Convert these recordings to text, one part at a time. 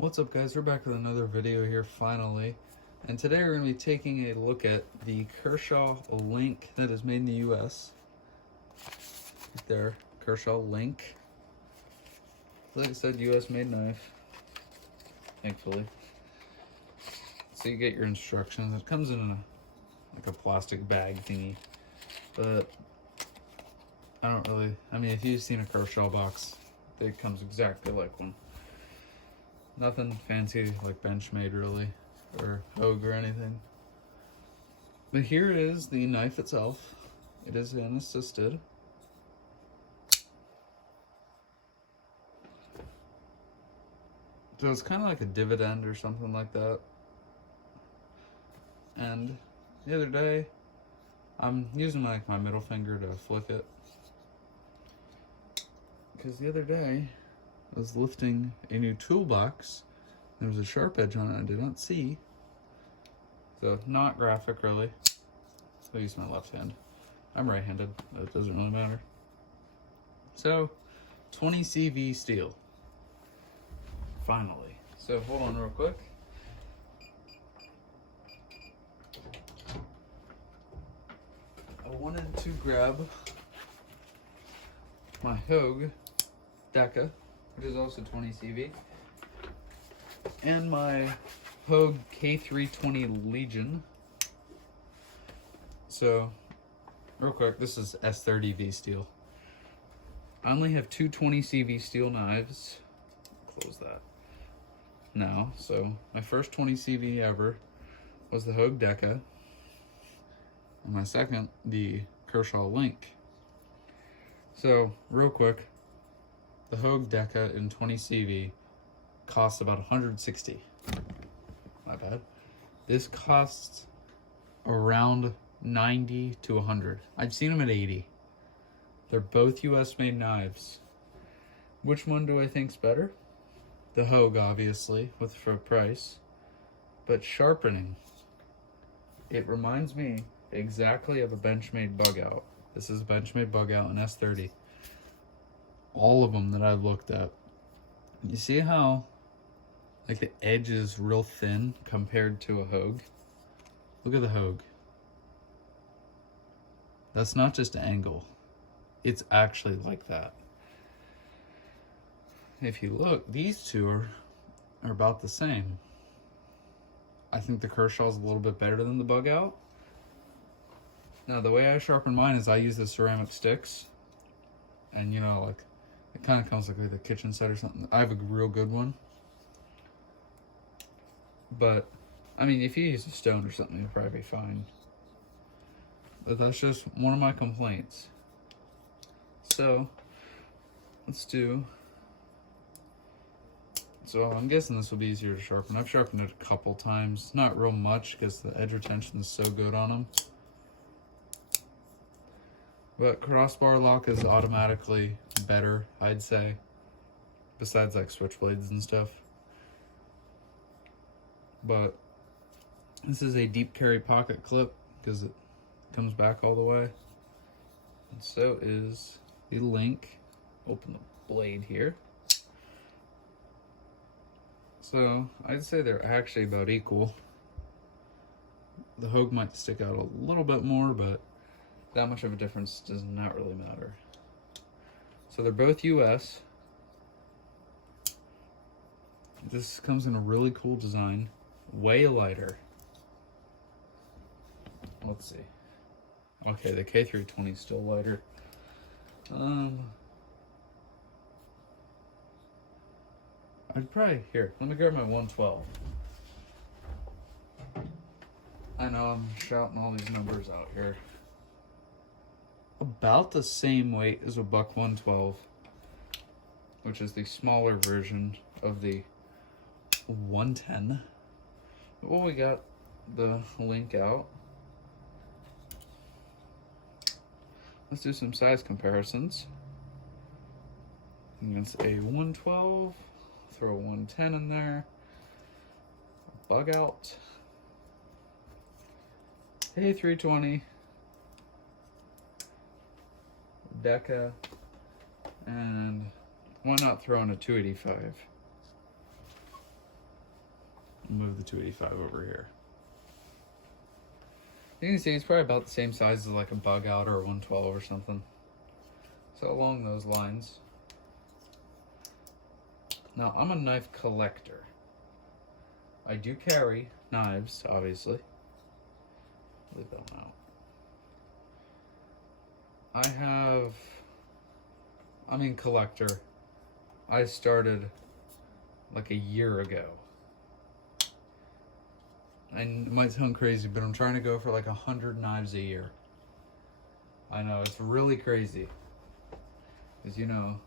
What's up, guys? We're back with another video here finally, and today we're going to be taking a look at the Kershaw Link that is made in the US. Right there, Kershaw Link. Like I said, US made knife, thankfully. So you get your instructions. It comes in like a plastic bag thingy, but if you've seen a Kershaw box, it comes exactly like one. Nothing fancy like Benchmade really, or Hogue or anything. But here is the knife itself. It is an assisted. So it's kind of like a dividend or something like that. And the other day, I'm using my middle finger to flick it. Because the other day, I was lifting a new toolbox. There was a sharp edge on it I did not see. So not graphic really. I'll use my left hand. I'm right-handed, but it doesn't really matter. So 20 CV steel. Finally. So hold on real quick. I wanted to grab my Hogue Deca, which is also 20 CV, and my Hogue K320 Legion. So, real quick, this is S30V steel. I only have two 20 CV steel knives. Close that now. So, my first 20 CV ever was the Hogue Deca, and my second, the Kershaw Link. So, real quick, the Hogue Deca in 20 CV costs about 160. My bad. This costs around 90 to 100. I've seen them at 80. They're both US made knives. Which one do I think's better? The Hogue, obviously, for price. But sharpening, it reminds me exactly of a Benchmade bug out. This is a Benchmade bug out in S30. All of them that I've looked at. You see how like the edge is real thin compared to a Hogue? Look at the Hogue. That's not just an angle. It's actually like that. If you look, these two are about the same. I think the Kershaw's a little bit better than the bug out. Now the way I sharpen mine is I use the ceramic sticks, and like it kind of comes like with a kitchen set or something. I have a real good one, but if you use a stone or something, you'll probably be fine. But that's just one of my complaints. So let's do. So I'm guessing this will be easier to sharpen. I've sharpened it a couple times, not real much because the edge retention is so good on them. But crossbar lock is automatically better, I'd say, besides like switchblades and stuff. But this is a deep carry pocket clip because it comes back all the way. And so is the Link. Open the blade here. So I'd say they're actually about equal. The Hogue might stick out a little bit more, but that much of a difference does not really matter. So they're both US. This comes in a really cool design. Way lighter. Let's see. Okay, the K320 is still lighter. I'd probably, here, let me grab my 112. I know I'm shouting all these numbers out here. About the same weight as a Buck 112, which is the smaller version of the 110. Well, we got the Link out. Let's do some size comparisons. Against a 112, throw a 110 in there. Bug out. A320. Deca, and why not throw in a 285? Move the 285 over here. You can see it's probably about the same size as like a Bug Out or a 112 or something. So along those lines. Now, I'm a knife collector. I do carry knives, obviously. Leave them out. Collector. I started like a year ago. And it might sound crazy, but I'm trying to go for like 100 knives a year. I know, it's really crazy. Because, you know,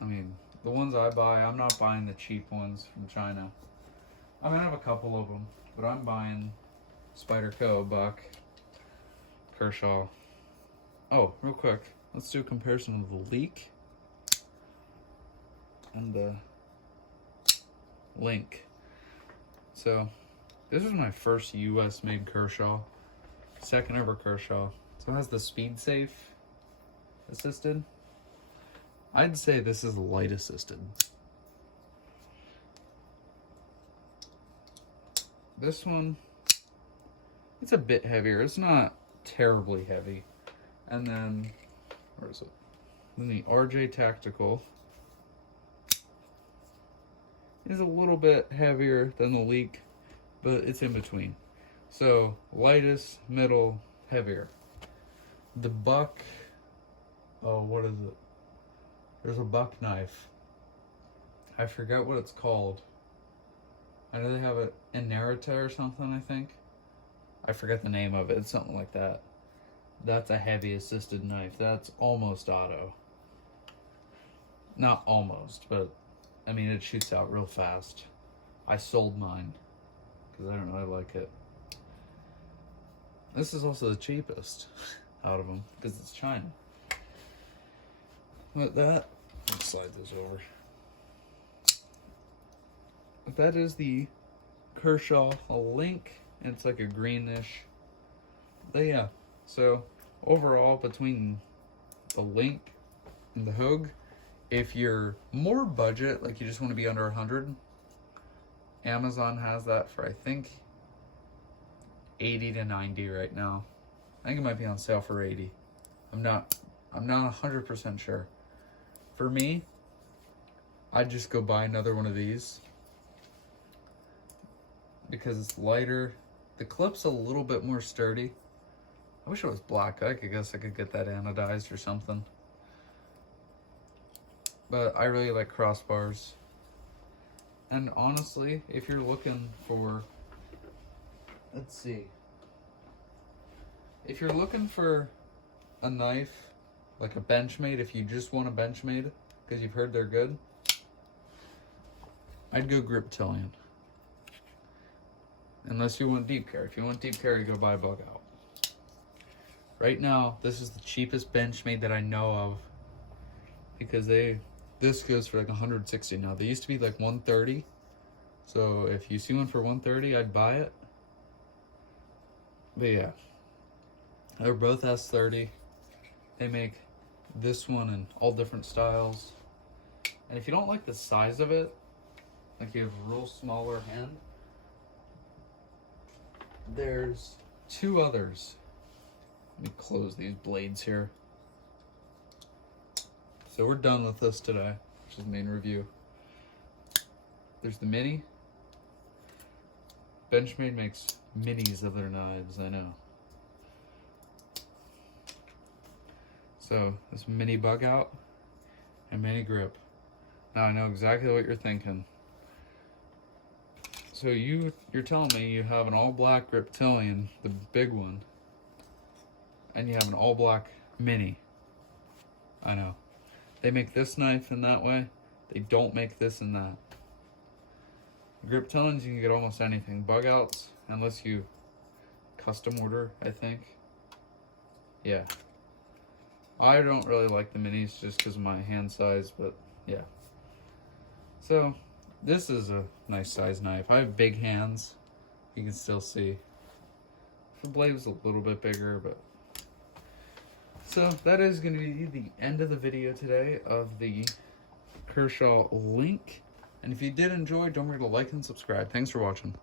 I mean, the ones I buy, I'm not buying the cheap ones from China. I mean, I have a couple of them, but I'm buying Spyderco, Buck, Kershaw. Oh, real quick, let's do a comparison of the Leak and the Link. So, this is my first US made Kershaw, second ever Kershaw. So it has the Speed Safe assisted. I'd say this is light assisted. This one, it's a bit heavier. It's not terribly heavy. And then, where is it? Then the RJ Tactical is a little bit heavier than the Leak, but it's in between. So, lightest, middle, heavier. The Buck, oh, what is it? There's a Buck knife. I forget what it's called. I know they have it in Narita or something, I think. I forget the name of it. It's something like that. That's a heavy assisted knife. That's almost auto. Not almost, but I mean, it shoots out real fast. I sold mine because I don't really like it. This is also the cheapest out of them because it's China. With that, let's slide this over. That is the Kershaw Link. It's like a greenish. But yeah, so overall between the Link and the Hogue, if you're more budget, like you just want to be under 100, Amazon has that for I think 80 to 90 right now. I think it might be on sale for 80. I'm not 100% sure. For me, I'd just go buy another one of these because it's lighter. The clip's a little bit more sturdy. I wish it was black. I guess I could get that anodized or something. But I really like crossbars. And honestly, if you're looking for, let's see. If you're looking for a knife, like a Benchmade, if you just want a Benchmade, because you've heard they're good, I'd go Griptilian. Unless you want deep care. If you want deep care, you go buy a Bug Out. Right now, this is the cheapest Benchmade that I know of, because this goes for like 160 now. They used to be like 130. So if you see one for 130, I'd buy it. But yeah, they're both S30. They make this one in all different styles. And if you don't like the size of it, like you have a real smaller hand, there's two others. Let me close these blades here. So we're done with this today, which is the main review. There's the Mini. Benchmade makes minis of their knives, I know. So this Mini Bug Out and Mini Grip. Now I know exactly what you're thinking. So you're telling me you have an all black Griptilian, the big one, and you have an all black Mini. I know. They make this knife in that way. They don't make this in that. Griptilians, you can get almost anything. Bug Outs, unless you custom order, I think. Yeah. I don't really like the minis just because of my hand size, but yeah. So, this is a nice size knife. I have big hands. You can still see. The blade was a little bit bigger, but... So, that is going to be the end of the video today of the Kershaw Link And if you did enjoy, don't forget to like and subscribe. Thanks for watching.